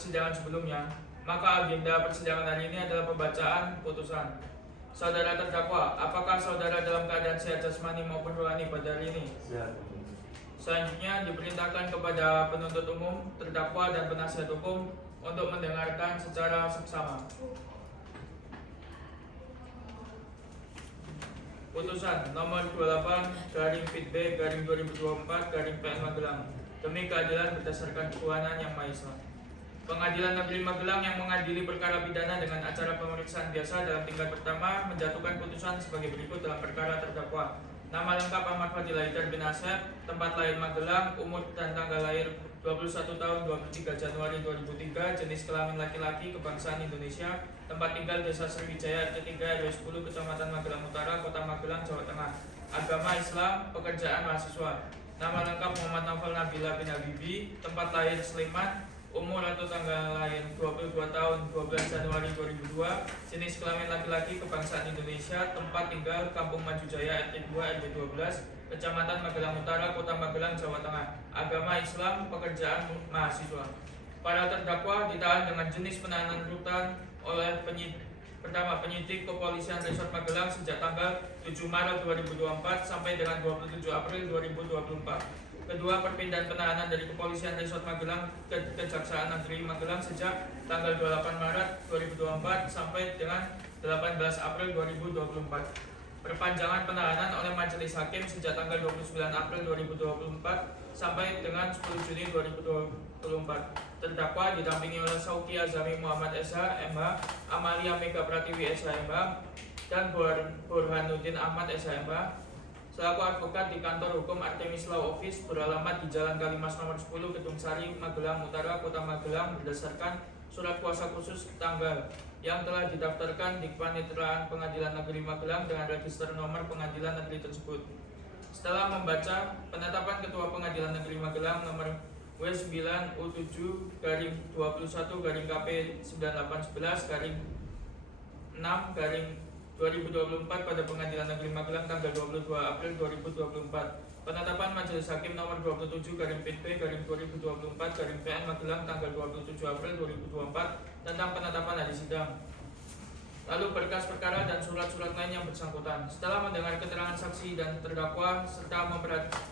persidangan sebelumnya, maka agenda persidangan hari ini adalah pembacaan putusan. Saudara terdakwa, apakah saudara dalam keadaan sehat jasmani maupun rohani pada hari ini? Siap. Selanjutnya diperintahkan kepada penuntut umum, terdakwa, dan penasihat hukum untuk mendengarkan secara seksama. Putusan nomor 28/PB/2024/PN Magelang demi keadilan berdasarkan ketuhanan yang Maha Esa. Pengadilan Negeri Magelang yang mengadili perkara pidana dengan acara pemeriksaan biasa dalam tingkat pertama menjatuhkan putusan sebagai berikut dalam perkara terdakwa. Nama lengkap Ahmad Fadil Haidar bin Asep, tempat lahir Magelang, umur dan tanggal lahir 21 tahun 23 Januari 2003, jenis kelamin laki-laki, kebangsaan Indonesia, tempat tinggal Desa Sriwijaya RT 3 RW 10 Kecamatan Magelang Utara, Kota Magelang, Jawa Tengah. Agama Islam, pekerjaan mahasiswa. Nama lengkap Muhammad Naufal Nabila bin Habibi, tempat lahir Sleman, umur atau tanggal lahir 22 tahun 12 Januari 2002, jenis kelamin laki-laki, kebangsaan Indonesia, tempat tinggal Kampung Maju Jaya RT 2 RW 12 Kecamatan Magelang Utara, Kota Magelang, Jawa Tengah. Agama Islam, pekerjaan mahasiswa. Para terdakwa ditahan dengan jenis penahanan rutan oleh penyidik Kepolisian Resort Magelang sejak tanggal 7 Maret 2024 sampai dengan 27 April 2024. Kedua, perpindahan penahanan dari Kepolisian Resort Magelang ke Kejaksaan Negeri Magelang sejak tanggal 28 Maret 2024 sampai dengan 18 April 2024. Perpanjangan penahanan oleh Majelis Hakim sejak tanggal 29 April 2024 sampai dengan 10 Juni 2024. Terdakwa didampingi oleh Sauki Azami Muhammad SH MH, Amalia Mega Pratiwi SH MH, dan Burhanuddin Ahmad SH MH selaku advokat di kantor hukum Artemis Law Office beralamat di Jalan Kalimas nomor 10 Gedung Sari, Magelang Utara, Kota Magelang berdasarkan surat kuasa khusus tanggal yang telah didaftarkan di Paniteraan Pengadilan Negeri Magelang dengan register nomor pengadilan negeri tersebut. Setelah membaca penetapan Ketua Pengadilan Negeri Magelang nomor W9U7-21-KP9811-6-2024 pada Pengadilan Negeri Magelang tanggal 22 April 2024. Penetapan Majelis Hakim nomor 27/PB/2024/PN Magelang tanggal 27 April 2024 tentang penetapan hari sidang. Lalu berkas perkara dan surat-surat lain yang bersangkutan. Setelah mendengar keterangan saksi dan terdakwa serta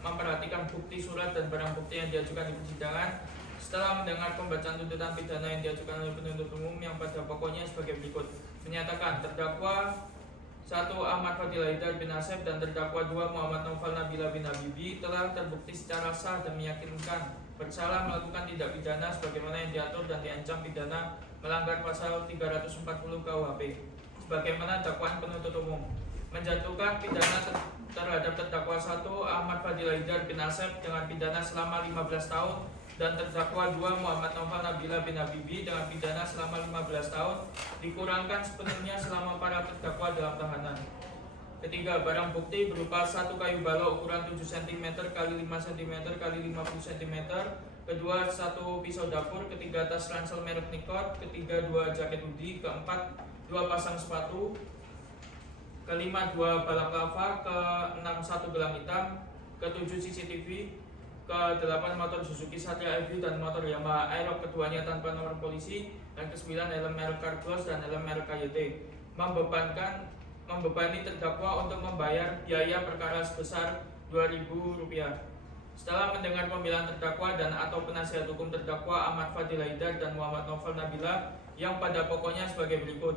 memperhatikan bukti surat dan barang bukti yang diajukan di persidangan, setelah mendengar pembacaan tuntutan pidana yang diajukan oleh penuntut umum yang pada pokoknya sebagai berikut. Menyatakan terdakwa 1. Ahmad Fadil Haidar bin Asep dan terdakwa 2. Muhammad Naufal Nabila bin Habibi telah terbukti secara sah dan meyakinkan bersalah melakukan tindak pidana sebagaimana yang diatur dan diancam pidana melanggar pasal 340 KUHP sebagaimana dakwaan penuntut umum. Menjatuhkan pidana terhadap terdakwa 1. Ahmad Fadil Haidar bin Asep dengan pidana selama 15 tahun dan terdakwa 2. Muhammad Naufal Nabila bin Habibi dengan pidana selama 15 tahun dikurangkan sepenuhnya selama para terdakwa dalam tahanan. Ketiga, barang bukti berupa 1 kayu balok ukuran 7 cm x 5 cm x 50 cm. Kedua, 1 pisau dapur. Ketiga, tas ransel merek Nikot. Ketiga, 2 jaket hoodie. Keempat, 2 pasang sepatu. Kelima, 2 balaklava. Keenam, 1 gelang hitam. Ketujuh, CCTV. Ke-8 motor Suzuki Satria Evu dan motor Yamaha Aerox keduanya tanpa nomor polisi. Dan ke-9 helm merek Carglass dan helm merek KYT. Membebani terdakwa untuk membayar biaya perkara sebesar Rp2.000. Setelah mendengar pembelaan terdakwa dan atau penasihat hukum terdakwa Ahmad Fadil Haidar dan Muhammad Naufal Nabila yang pada pokoknya sebagai berikut.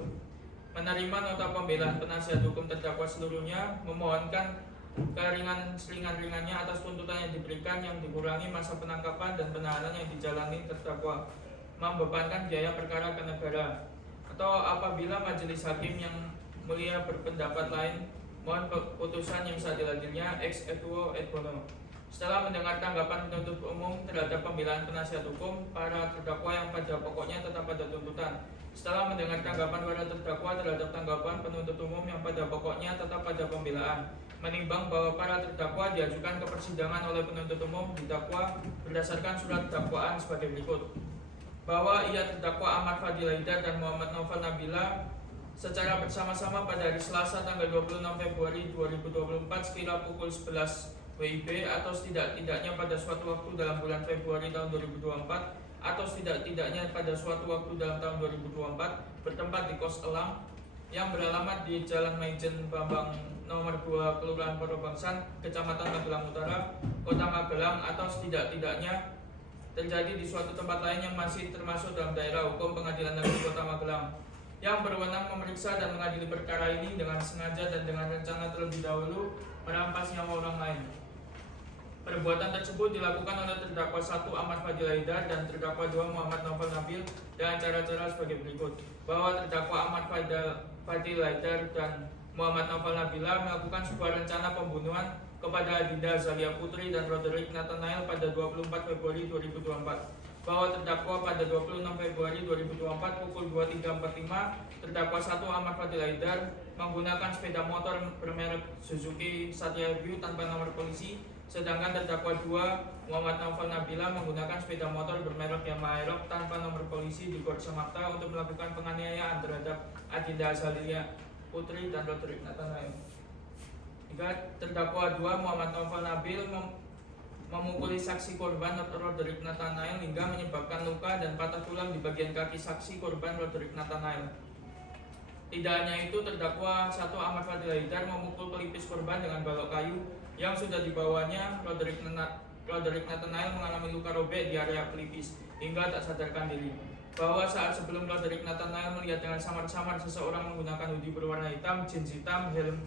Menerima nota pembelaan penasihat hukum terdakwa seluruhnya, memohonkan keringan-ringannya atas tuntutan yang diberikan yang dikurangi masa penangkapan dan penahanan yang dijalani terdakwa, membebankan biaya perkara ke negara, atau apabila majelis hakim yang mulia berpendapat lain, mohon keputusan yang seadil-adilnya ex equo et bono. Setelah mendengar tanggapan penuntut umum terhadap pembelaan penasihat hukum, para terdakwa yang pada pokoknya tetap pada tuntutan. Setelah mendengar tanggapan para terdakwa terhadap tanggapan penuntut umum yang pada pokoknya tetap pada pembelaan, menimbang bahwa para terdakwa diajukan ke persidangan oleh penuntut umum didakwa berdasarkan surat dakwaan sebagai berikut. Bahwa ia terdakwa Ahmad Fadil Haidar dan Muhammad Naufal Nabila secara bersama-sama pada hari Selasa tanggal 26 Februari 2024 sekira pukul 11 WIB atau setidak-tidaknya pada suatu waktu dalam bulan Februari tahun 2024 atau setidak-tidaknya pada suatu waktu dalam tahun 2024 bertempat di kos elang yang beralamat di Jalan Maijen Bambang nomor 2 Kelurahan Porobangsan, Kecamatan Magelang Utara, Kota Magelang, atau setidak-tidaknya terjadi di suatu tempat lain yang masih termasuk dalam daerah hukum Pengadilan Negeri Kota Magelang yang berwenang memeriksa dan mengadili perkara ini dengan sengaja dan dengan rencana terlebih dahulu merampas nyawa orang lain. Perbuatan tersebut dilakukan oleh terdakwa 1 Ahmad Fadil Haidar dan terdakwa 2 Muhammad Naufal Nabil dengan cara-cara sebagai berikut. Bahwa terdakwa Ahmad Fadil Haidar dan Muhammad Naufal Nabila melakukan sebuah rencana pembunuhan kepada Adinda Azalia Putri dan Roderick Nathanael pada 24 Februari 2024. Bahwa terdakwa pada 26 Februari 2024 pukul 23.45 terdakwa 1 Ahmad Fadil Haidar menggunakan sepeda motor bermerek Suzuki Satya View tanpa nomor polisi, sedangkan terdakwa 2 Muhammad Naufal Nabila menggunakan sepeda motor bermerek Yamaha Aerox tanpa nomor polisi di Gor Semakta untuk melakukan penganiayaan terhadap Adinda Azalia Putri dan Roderick Nathanael. Jika terdakwa 2 Muhammad Naufal Nabil memukuli saksi korban Roderick Nathanael hingga menyebabkan luka dan patah tulang di bagian kaki saksi korban Roderick Nathanael. Tidak hanya itu, terdakwa 1 Ahmad Fadil Haidar memukul pelipis korban dengan balok kayu yang sudah dibawanya. Roderick Nathanael mengalami luka robek di area pelipis hingga tak sadarkan diri. Bahwa saat sebelum Roderick Nathanael melihat dengan samar-samar seseorang menggunakan hoodie berwarna hitam, jeans hitam, helm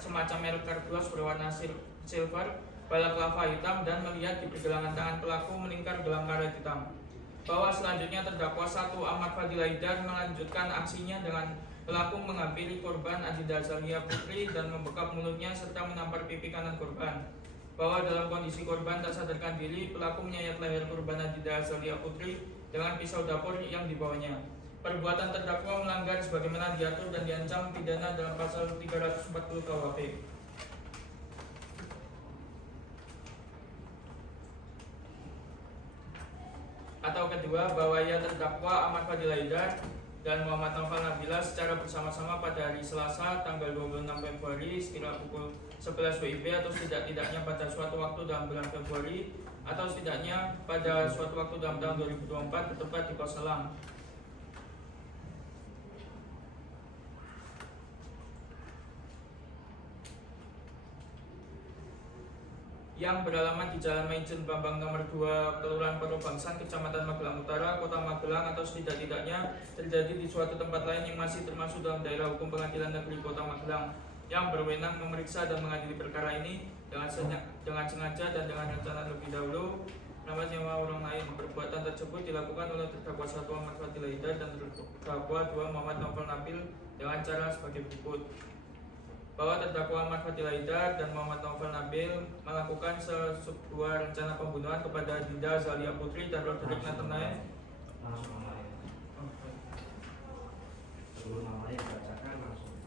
semacam merek Carglass berwarna silver, balaklava hitam, dan melihat di pergelangan tangan pelaku meningkar gelang karet hitam. Bahwa selanjutnya terdakwa 1 Ahmad Fadil Haidar melanjutkan aksinya dengan pelaku menghampiri korban Adinda Azalia Putri dan membekap mulutnya serta menampar pipi kanan korban. Bahwa dalam kondisi korban tak sadarkan diri, pelaku menyayat leher korban Adinda Azalia Putri dengan pisau dapur yang dibawanya. Perbuatan terdakwa melanggar sebagaimana diatur dan diancam pidana dalam pasal 340 KUHP. Atau kedua, bahwa ia terdakwa Ahmad Fadil Haidar dan Muhammad Naufal Nabila secara bersama-sama pada hari Selasa tanggal 26 Februari sekira pukul 11 WIB atau setidak-tidaknya pada suatu waktu dalam bulan Februari atau setidaknya pada suatu waktu dalam tahun 2024 bertempat di kos elang yang beralamat di Jalan Maijen Bambang nomor 2 Kelurahan Porobangsan, Kecamatan Magelang Utara, Kota Magelang, atau setidak-tidaknya terjadi di suatu tempat lain yang masih termasuk dalam daerah hukum Pengadilan Negeri Kota Magelang yang berwenang memeriksa dan mengadili perkara ini dengan sengaja dan dengan rencana lebih dahulu merampas nyawa orang lain. Perbuatan tersebut dilakukan oleh terdakwa 1 Ahmad Fadil Haidar dan terdakwa 2 Muhammad Naufal Nabil dengan cara sebagai berikut. Bahwa terdakwa Ahmad Fadil Haidar dan Muhammad Naufal Nabil melakukan sebuah rencana pembunuhan kepada Adinda Azalia Putri dan Roderick Nathanael. Langsung nama ya. Sebelum namanya dibacakan langsung.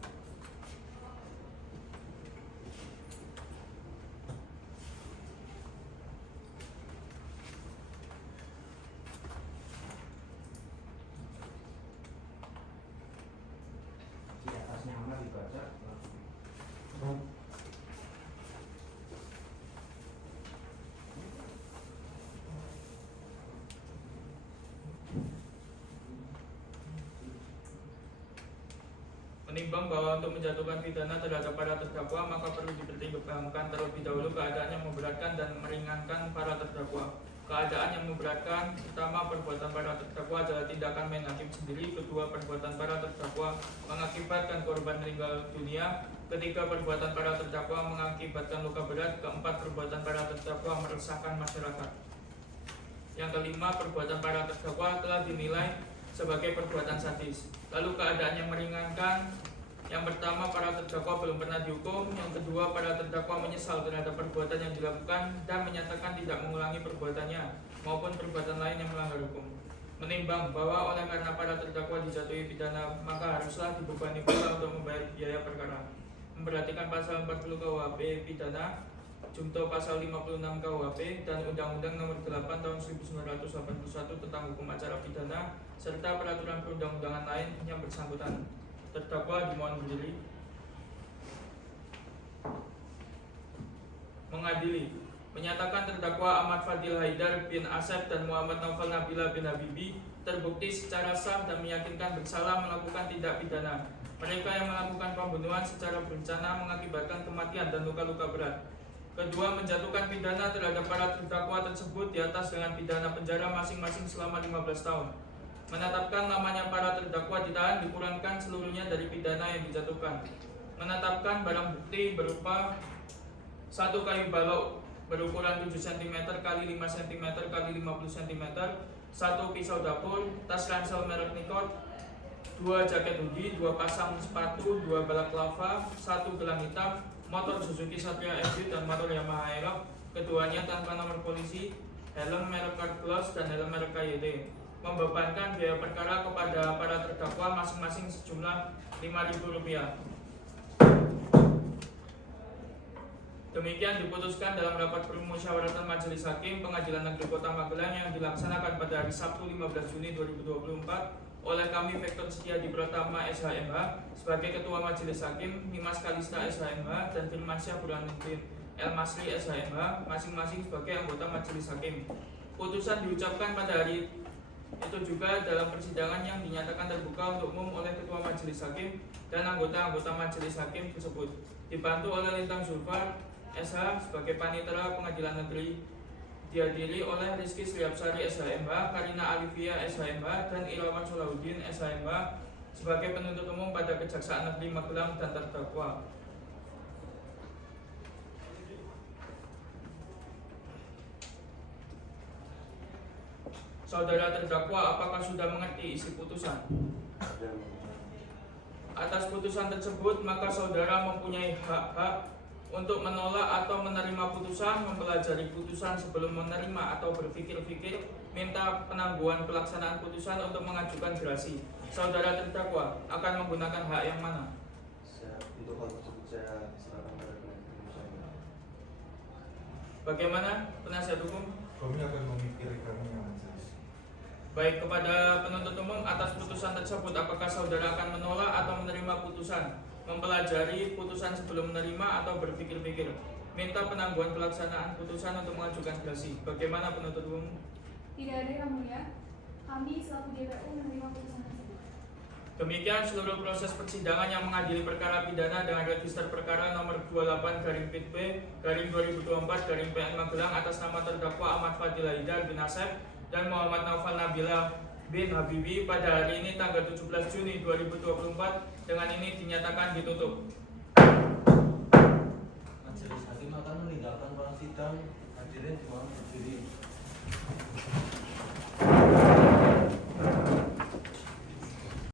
Di atasnya nama dibaca langsung. Menimbang bahwa untuk menjatuhkan pidana terhadap para terdakwa maka perlu dipertimbangkan terlebih dahulu keadaan yang memberatkan dan meringankan para terdakwa. Keadaan yang memberatkan, pertama, perbuatan para terdakwa adalah tindakan main hakim sendiri. Kedua, perbuatan para terdakwa mengakibatkan korban meninggal dunia. Ketiga, perbuatan para terdakwa mengakibatkan luka berat. Keempat, perbuatan para terdakwa meresahkan masyarakat. Yang kelima, perbuatan para terdakwa telah dinilai sebagai perbuatan sadis. Lalu keadaan yang meringankan, yang pertama, para terdakwa belum pernah dihukum. Yang kedua, para terdakwa menyesal terhadap perbuatan yang dilakukan dan menyatakan tidak mengulangi perbuatannya maupun perbuatan lain yang melanggar hukum. Menimbang bahwa oleh karena para terdakwa dijatuhi pidana maka haruslah dibebani pula untuk membayar biaya perkara. Memperhatikan pasal 40 KUHP pidana, junto pasal 56 KUHP dan Undang-Undang Nomor 8 Tahun 1981 tentang hukum acara pidana serta peraturan perundang-undangan lain yang bersangkutan. Terdakwa dimohon berdiri. Mengadili. menyatakan terdakwa Ahmad Fadil Haidar bin Asep dan Muhammad Naufal Nabila bin Habibi terbukti secara sah dan meyakinkan bersalah melakukan tindak pidana. Mereka yang melakukan pembunuhan secara berencana mengakibatkan kematian dan luka-luka berat. Kedua, menjatuhkan pidana terhadap para terdakwa tersebut di atas dengan pidana penjara masing-masing selama 15 tahun. Menetapkan namanya para terdakwa ditahan dikurangkan seluruhnya dari pidana yang dijatuhkan. Menetapkan barang bukti berupa 1 kayu balok berukuran 7 cm x 5 cm x 50 cm, 1 pisau dapur, tas ransel merek Nikon, 2 jaket hoodie, 2 pasang sepatu, 2 balak lava, 1 gelang hitam, motor Suzuki Satria FZ dan motor Yamaha Aerox, keduanya tanpa nomor polisi, helm merek Carglass dan helm merek KYT. Membebankan biaya perkara kepada para terdakwa masing-masing sejumlah Rp5.000. Demikian diputuskan dalam rapat permusyawaratan Majelis Hakim Pengadilan Negeri Kota Magelang yang dilaksanakan pada hari Sabtu 15 Juni 2024 oleh kami Vektor Setiadi Pratama SHMH sebagai Ketua Majelis Hakim, Nimas Kalista SHMH dan Firmansyah Burhanuddin El Masri SHMH masing-masing sebagai anggota Majelis Hakim. Putusan diucapkan pada hari itu juga dalam persidangan yang dinyatakan terbuka untuk umum oleh Ketua Majelis Hakim dan anggota-anggota Majelis Hakim tersebut, dibantu oleh Lintang Zulfar SH sebagai Panitera Pengadilan Negeri, dihadiri oleh Rizky Sriapsari SHMH, Karina Alivia SHMH, dan Irawan Solahuddin SHMH sebagai penuntut umum pada Kejaksaan Negeri Magelang dan terdakwa. Saudara terdakwa, apakah sudah mengerti isi putusan? Atas putusan tersebut, maka saudara mempunyai hak untuk menolak atau menerima putusan, mempelajari putusan sebelum menerima atau berpikir-pikir, minta penangguhan pelaksanaan putusan untuk mengajukan gerasi. Saudara terdakwa akan menggunakan hak yang mana? Untuk hal tersebut saya serahkan pada penasihat. Bagaimana penasihat hukum? Kami akan memikirkannya, Majelis. Baik, kepada penuntut umum atas putusan tersebut, apakah saudara akan menolak atau menerima putusan, mempelajari putusan sebelum menerima atau berpikir-pikir, minta penangguhan pelaksanaan putusan untuk mengajukan gerasi? Bagaimana penuntut umum? Tidak ada yang mulia. Kami selaku JPU menerima putusan tersebut. Demikian seluruh proses persidangan yang mengadili perkara pidana dengan register perkara nomor 28/P/2024/PN Magelang atas nama terdakwa Ahmad Fadil Haidar bin Asep dan Muhammad Naufal Nabila bin Habibi pada hari ini tanggal 17 Juni 2024 dengan ini dinyatakan ditutup. Majelis Hakim akan meninggalkan ruang sidang. Hadirin dimohon berdiri.